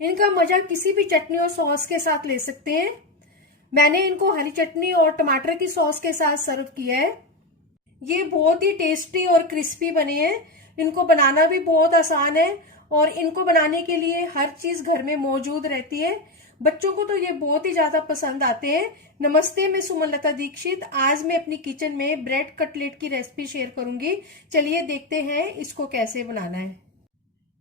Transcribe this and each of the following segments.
इनका मजा किसी भी चटनी और सॉस के साथ ले सकते हैं। मैंने इनको हरी चटनी और टमाटर की सॉस के साथ सर्व किया है। ये बहुत ही टेस्टी और क्रिस्पी बने हैं। इनको बनाना भी बहुत आसान है और इनको बनाने के लिए हर चीज घर में मौजूद रहती है। बच्चों को तो ये बहुत ही ज्यादा पसंद आते हैं। नमस्ते, मैं सुमनलता दीक्षित। आज मैं अपनी किचन में ब्रेड कटलेट की रेसिपी शेयर करूंगी। चलिए देखते हैं इसको कैसे बनाना है।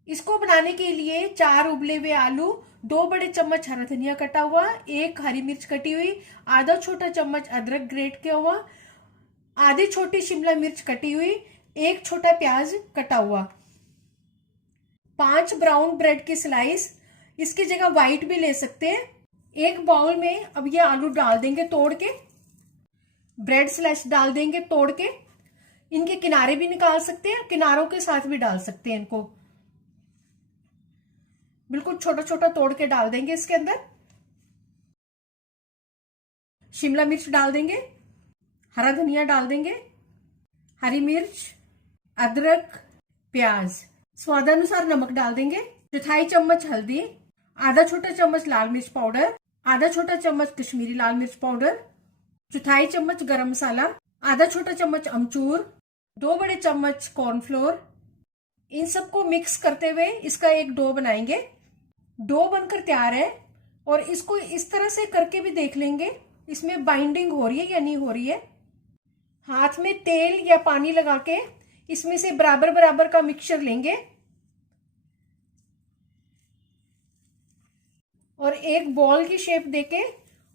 इसको बनाने के लिए 4 उबले हुए आलू, 2 बड़े चम्मच हरा धनिया कटा हुआ, 1 हरी मिर्च कटी हुई, आधा छोटा चम्मच अदरक ग्रेट किया हुआ, आधी छोटी शिमला मिर्च कटी हुई, 1 छोटा प्याज कटा हुआ, 5 ब्राउन ब्रेड की स्लाइस, इसकी जगह व्हाइट भी ले सकते हैं। एक बाउल में अब ये आलू डाल देंगे तोड़ के, ब्रेड स्लाइस डाल देंगे तोड़ के। इनके किनारे भी निकाल सकते हैं, किनारों के साथ भी डाल सकते हैं। इनको बिल्कुल छोटा छोटा तोड़ के डाल देंगे। इसके अंदर शिमला मिर्च डाल देंगे, हरा धनिया डाल देंगे, हरी मिर्च, अदरक, प्याज, स्वादानुसार नमक डाल देंगे, 1/4 चम्मच हल्दी, आधा छोटा चम्मच लाल मिर्च पाउडर, आधा छोटा चम्मच कश्मीरी लाल मिर्च पाउडर, 1/4 चम्मच गरम मसाला, आधा छोटा चम्मच अमचूर, 2 बड़े चम्मच कॉर्नफ्लोर। इन सबको मिक्स करते हुए इसका एक डो बनाएंगे। डो बनकर तैयार है और इसको इस तरह से करके भी देख लेंगे इसमें बाइंडिंग हो रही है या नहीं हो रही है। हाथ में तेल या पानी लगा के इसमें से बराबर बराबर का मिक्सचर लेंगे और एक बॉल की शेप देके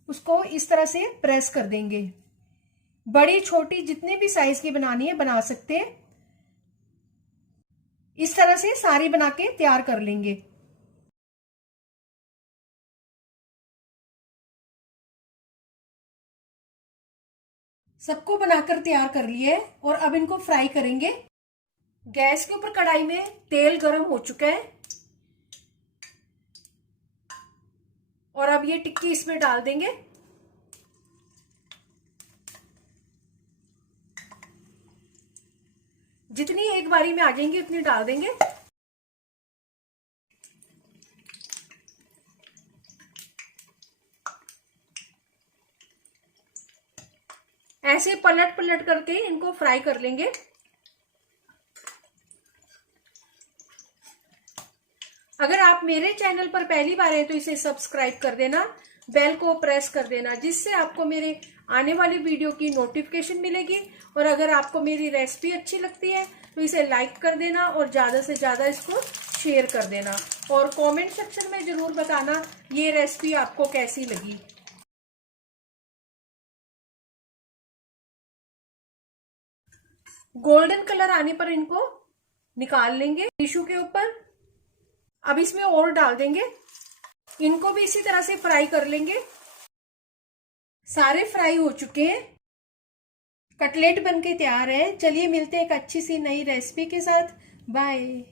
उसको इस तरह से प्रेस कर देंगे। बड़ी छोटी जितने भी साइज की बनानी है बना सकते हैं। इस तरह से सारी बना के तैयार कर लेंगे। सबको बनाकर तैयार कर लिया है और अब इनको फ्राई करेंगे। गैस के ऊपर कढ़ाई में तेल गरम हो चुका है और अब ये टिक्की इसमें डाल देंगे। जितनी एक बारी में आ जाएंगी उतनी डाल देंगे। ऐसे पलट पलट करके इनको फ्राई कर लेंगे। अगर आप मेरे चैनल पर पहली बार हैं तो इसे सब्सक्राइब कर देना, बेल को प्रेस कर देना, जिससे आपको मेरे आने वाली वीडियो की नोटिफिकेशन मिलेगी। और अगर आपको मेरी रेसिपी अच्छी लगती है तो इसे लाइक कर देना और ज्यादा से ज्यादा इसको शेयर कर देना और कमेंट सेक्शन में जरूर बताना ये रेसिपी आपको कैसी लगी। गोल्डन कलर आने पर इनको निकाल लेंगे टिश्यू के ऊपर। अब इसमें और डाल देंगे। इनको भी इसी तरह से फ्राई कर लेंगे। सारे फ्राई हो चुके हैं। कटलेट बनके तैयार है। चलिए मिलते हैं एक अच्छी सी नई रेसिपी के साथ। बाय।